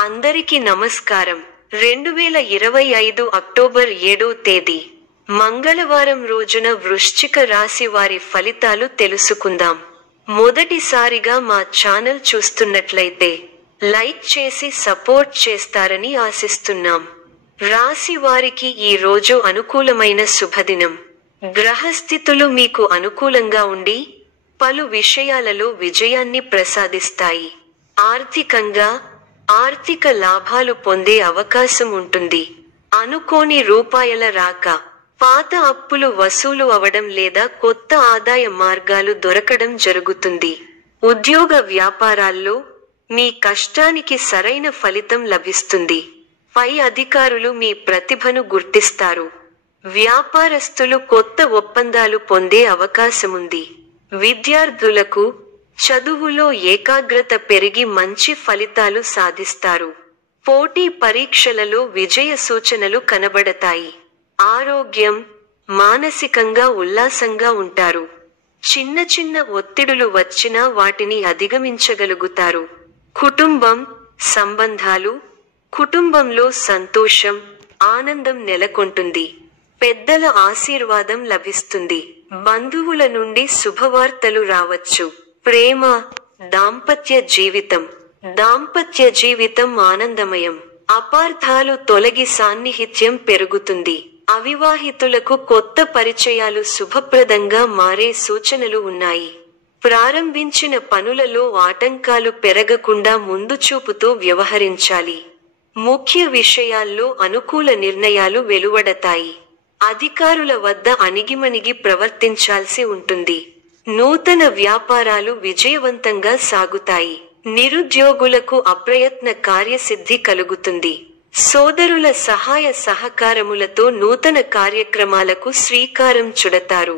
అందరికీ నమస్కారం. 2025 అక్టోబర్ 7వ తేదీ మంగళవారం రోజున వృశ్చిక రాశి వారి ఫలితాలు తెలుసుకుందాం. మొదటిసారిగా మా ఛానల్ చూస్తున్నట్లయితే లైక్ చేసి సపోర్ట్ చేస్తారని ఆశిస్తున్నాం. రాశి వారికి ఈ రోజు అనుకూలమైన శుభదినం. గ్రహస్థితులు మీకు అనుకూలంగా ఉండి పలు విషయాలలో విజయాన్ని ప్రసాదిస్తాయి. ఆర్థిక లాభాలు పొందే అవకాశం ఉంటుంది. అనుకోని రూపాయల రాక, పాత అప్పులు వసూలు అవడం లేదా కొత్త ఆదాయ మార్గాలు దొరకడం జరుగుతుంది. ఉద్యోగ వ్యాపారాల్లో మీ కష్టానికి సరైన ఫలితం లభిస్తుంది. పై అధికారులు మీ ప్రతిభను గుర్తిస్తారు. వ్యాపారస్తులు కొత్త ఒప్పందాలు పొందే అవకాశముంది. విద్యార్థులకు చదువులో ఏకాగ్రత పెరిగి మంచి ఫలితాలు సాధిస్తారు. పోటీ పరీక్షలలో విజయ సూచనలు కనబడతాయి. ఆరోగ్యం, మానసికంగా ఉల్లాసంగా ఉంటారు. చిన్న ఒత్తిడులు వచ్చినా వాటిని అధిగమించగలుగుతారు. కుటుంబం, సంబంధాలు, కుటుంబంలో సంతోషం, ఆనందం నెలకొంటుంది. పెద్దల ఆశీర్వాదం లభిస్తుంది. బంధువుల నుండి శుభవార్తలు రావచ్చు. ప్రేమ, దాంపత్య జీవితం ఆనందమయం. అపార్థాలు తొలగి సాన్నిహిత్యం పెరుగుతుంది. అవివాహితులకు కొత్త పరిచయాలు శుభప్రదంగా మారే సూచనలు ఉన్నాయి. ప్రారంభించిన పనులలో ఆటంకాలు పెరగకుండా ముందు చూపుతో వ్యవహరించాలి. ముఖ్య విషయాల్లో అనుకూల నిర్ణయాలు వెలువడతాయి. అధికారుల వద్ద అణిగిమణిగి ప్రవర్తించాల్సి ఉంటుంది. నూతన వ్యాపారాలు విజయవంతంగా సాగుతాయి. నిరుద్యోగులకు అప్రయత్న కార్యసిద్ధి కలుగుతుంది. సోదరుల సహాయ సహకారములతో నూతన కార్యక్రమాలకు శ్రీకారం చుడతారు.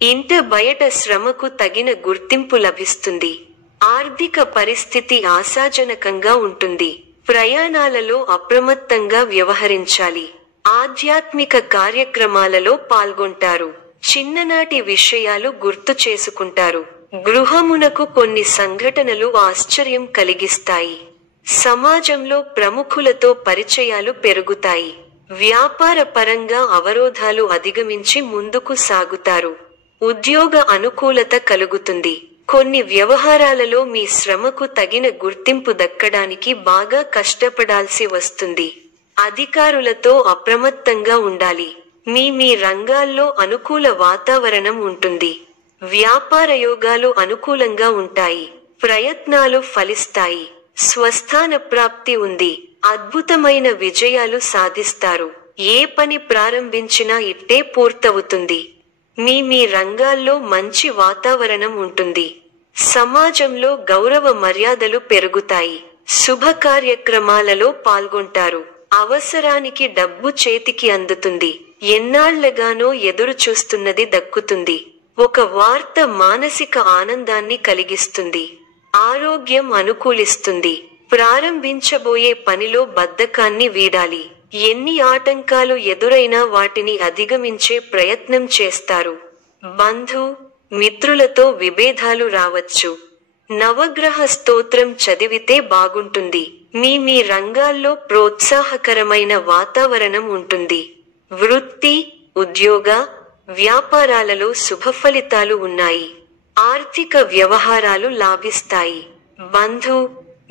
ఇంట బయట శ్రమకు తగిన గుర్తింపు లభిస్తుంది. ఆర్థిక పరిస్థితి ఆశాజనకంగా ఉంటుంది. ప్రయాణాలలో అప్రమత్తంగా వ్యవహరించాలి. ఆధ్యాత్మిక కార్యక్రమాలలో పాల్గొంటారు. చిన్ననాటి విషయాలు గుర్తు చేసుకుంటారు. గృహమునకు కొన్ని సంఘటనలు ఆశ్చర్యం కలిగిస్తాయి. సమాజంలో ప్రముఖులతో పరిచయాలు పెరుగుతాయి. వ్యాపార పరంగా అవరోధాలు అధిగమించి ముందుకు సాగుతారు. ఉద్యోగ అనుకూలత కలుగుతుంది. కొన్ని వ్యవహారాలలో మీ శ్రమకు తగిన గుర్తింపు దక్కడానికి బాగా కష్టపడాల్సి వస్తుంది. అధికారులతో అప్రమత్తంగా ఉండాలి. మీ రంగాల్లో అనుకూల వాతావరణం ఉంటుంది. వ్యాపార యోగాలు అనుకూలంగా ఉంటాయి. ప్రయత్నాలు ఫలిస్తాయి. స్వస్థాన ప్రాప్తి ఉంది. అద్భుతమైన విజయాలు సాధిస్తారు. ఏ పని ప్రారంభించినా ఇట్టే పూర్తవుతుంది. మీ రంగాల్లో మంచి వాతావరణం ఉంటుంది. సమాజంలో గౌరవ మర్యాదలు పెరుగుతాయి. శుభ కార్యక్రమాలలో పాల్గొంటారు. అవసరానికి డబ్బు చేతికి అందుతుంది. ఎన్నాళ్లగానో ఎదురు చూస్తున్నది దక్కుతుంది. ఒక వార్త మానసిక ఆనందాన్ని కలిగిస్తుంది. ఆరోగ్యం అనుకూలిస్తుంది. ప్రారంభించబోయే పనిలో బద్ధకాన్ని వీడాలి. ఎన్ని ఆటంకాలు ఎదురైనా వాటిని అధిగమించే ప్రయత్నం చేస్తారు. మిత్రులతో విభేదాలు రావచ్చు. నవగ్రహ స్తోత్రం చదివితే బాగుంటుంది. మీ రంగాల్లో ప్రోత్సాహకరమైన వాతావరణం ఉంటుంది. వృత్తి, ఉద్యోగ, వ్యాపారాలలో శుభఫలితాలు ఉన్నాయి. ఆర్థిక వ్యవహారాలు లాభిస్తాయి.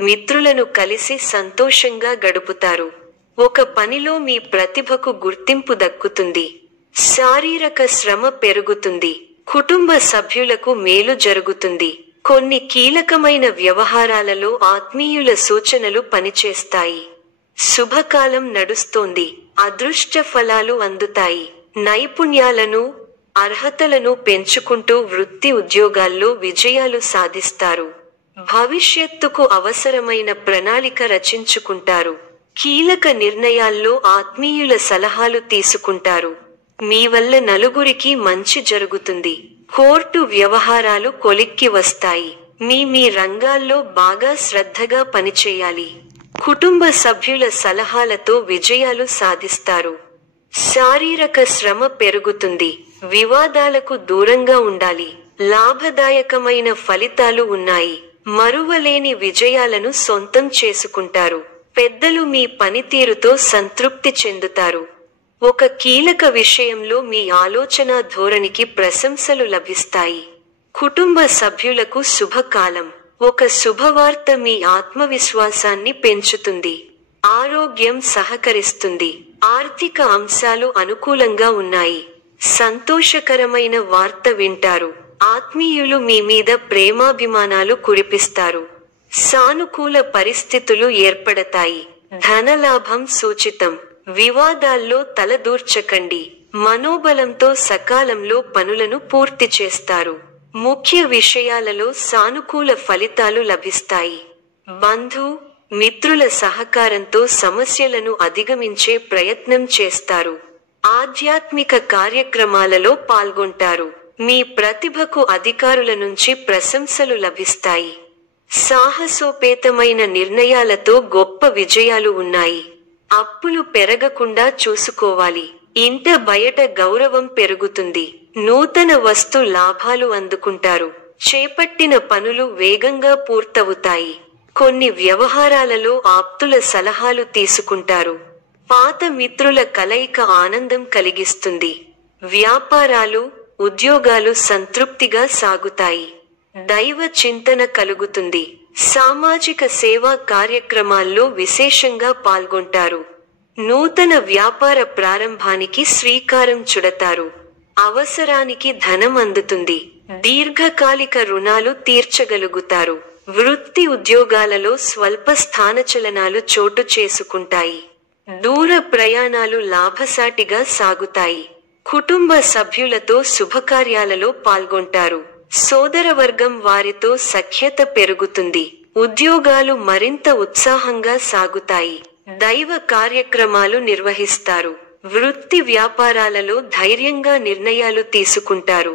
మిత్రులను కలిసి సంతోషంగా గడుపుతారు. ఒక పనిలో మీ ప్రతిభకు గుర్తింపు దక్కుతుంది. శారీరక శ్రమ పెరుగుతుంది. కుటుంబ సభ్యులకు మేలు జరుగుతుంది. కొన్ని కీలకమైన వ్యవహారాలలో ఆత్మీయుల సూచనలు పనిచేస్తాయి. శుభకాలం నడుస్తోంది. అదృష్ట ఫలాలు అందుతాయి. నైపుణ్యాలను, అర్హతలను పెంచుకుంటూ వృత్తి ఉద్యోగాల్లో విజయాలు సాధిస్తారు. భవిష్యత్తుకు అవసరమైన ప్రణాళిక రచించుకుంటారు. కీలక నిర్ణయాల్లో ఆత్మీయుల సలహాలు తీసుకుంటారు. మీ వల్ల నలుగురికి మంచి జరుగుతుంది. కోర్టు వ్యవహారాలు కొలిక్కి వస్తాయి. మీ రంగాల్లో బాగా శ్రద్ధగా పనిచేయాలి. కుటుంబ సభ్యుల సలహాలతో విజయాలు సాధిస్తారు. శారీరక శ్రమ పెరుగుతుంది. వివాదాలకు దూరంగా ఉండాలి. లాభదాయకమైన ఫలితాలు ఉన్నాయి. మరువలేని విజయాలను సొంతం చేసుకుంటారు. పెద్దలు మీ పనితీరుతో సంతృప్తి చెందుతారు. ఒక కీలక విషయంలో మీ ఆలోచన ధోరణికి ప్రశంసలు లభిస్తాయి. కుటుంబ సభ్యులకు శుభకాలం. ఒక శుభవార్త మీ ఆత్మవిశ్వాసాన్ని పెంచుతుంది. ఆరోగ్యం సహకరిస్తుంది. ఆర్థిక అంశాలు అనుకూలంగా ఉన్నాయి. సంతోషకరమైన వార్త వింటారు. ఆత్మీయులు మీ మీద ప్రేమాభిమానాలు కురిపిస్తారు. సానుకూల పరిస్థితులు ఏర్పడతాయి. ధనలాభం సూచితం. వివాదాల్లో తలదూర్చకండి. మనోబలంతో సకాలంలో పనులను పూర్తి చేస్తారు. ముఖ్య విషయాలలో సానుకూల ఫలితాలు లభిస్తాయి. బంధు, మిత్రుల సహకారంతో సమస్యలను అధిగమించే ప్రయత్నం చేస్తారు. ఆధ్యాత్మిక కార్యక్రమాలలో పాల్గొంటారు. మీ ప్రతిభకు అధికారుల నుంచి ప్రశంసలు లభిస్తాయి. సాహసోపేతమైన నిర్ణయాలతో గొప్ప విజయాలు ఉన్నాయి. అప్పులు పెరగకుండా చూసుకోవాలి. ఇంట బయట గౌరవం పెరుగుతుంది. నూతన వస్తు లాభాలు అందుకుంటారు. చేపట్టిన పనులు వేగంగా పూర్తవుతాయి. కొన్ని వ్యవహారాలలో ఆప్తుల సలహాలు తీసుకుంటారు. పాత మిత్రుల కలయిక ఆనందం కలిగిస్తుంది. వ్యాపారాలు, ఉద్యోగాలు సంతృప్తిగా సాగుతాయి. దైవ చింతన కలుగుతుంది. సామాజిక సేవా కార్యక్రమాల్లో విశేషంగా పాల్గొంటారు. నూతన వ్యాపార ప్రారంభానికి శ్రీకారం చుడతారు. అవసరానికి ధనం అందుతుంది. దీర్ఘకాలిక రుణాలు తీర్చగలుగుతారు. వృత్తి ఉద్యోగాలలో స్వల్ప స్థానచలనాలు చోటు చేసుకుంటాయి. దూర ప్రయాణాలు లాభసాటిగా సాగుతాయి. కుటుంబ సభ్యులతో శుభకార్యాలలో పాల్గొంటారు. సోదరవర్గం వారితో సఖ్యత పెరుగుతుంది. ఉద్యోగాలు మరింత ఉత్సాహంగా సాగుతాయి. దైవ కార్యక్రమాలు నిర్వహిస్తారు. వృత్తి వ్యాపారాలలో ధైర్యంగా నిర్ణయాలు తీసుకుంటారు.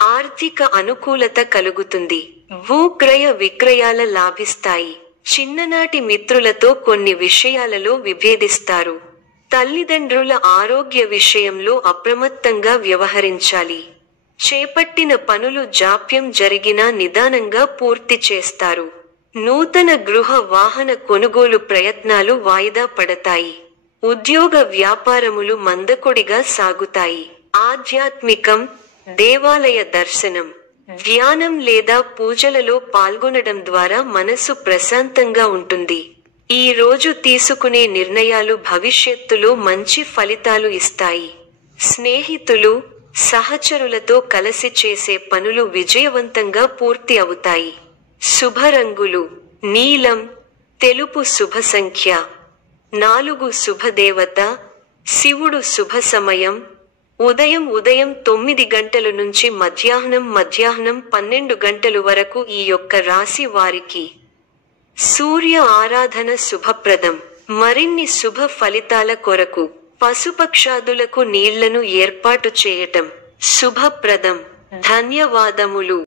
ఆర్థిక అనుకూలత కలుగుతుంది. భూక్రయ విక్రయాల లాభిస్తాయి. చిన్ననాటి మిత్రులతో కొన్ని విషయాలలో విభేదిస్తారు. తల్లిదండ్రుల ఆరోగ్య విషయంలో అప్రమత్తంగా వ్యవహరించాలి. చేపట్టిన పనులు జాప్యం జరిగినా నిదానంగా పూర్తి చేస్తారు. నూతన గృహ వాహన కొనుగోలు ప్రయత్నాలు వాయిదా పడతాయి. ఉద్యోగ వ్యాపారములు మందకొడిగా సాగుతాయి. ఆధ్యాత్మికం, దేవాలయ దర్శనం, ధ్యానం లేదా పూజలలో పాల్గొనడం ద్వారా మనసు ప్రశాంతంగా ఉంటుంది. ఈ రోజు తీసుకునే నిర్ణయాలు భవిష్యత్తులో మంచి ఫలితాలు ఇస్తాయి. స్నేహితులు, సహచరులతో కలిసి చేసే పనులు విజయవంతంగా పూర్తి అవుతాయి. శుభరంగులు: నీలం, తెలుపు శుభ సంఖ్య 4. శుభదేవత: శివుడు. శుభ సమయం: ఉదయం 9 గంటల నుంచి మధ్యాహ్నం 12 గంటలు వరకు. ఈ యొక్క రాశి వారికి సూర్య ఆరాధన శుభప్రదం. మరిన్ని శుభ ఫలితాల కొరకు పశుపక్షాదులకు నీళ్లను ఏర్పాటు చేయటం శుభప్రదం. ధన్యవాదములు.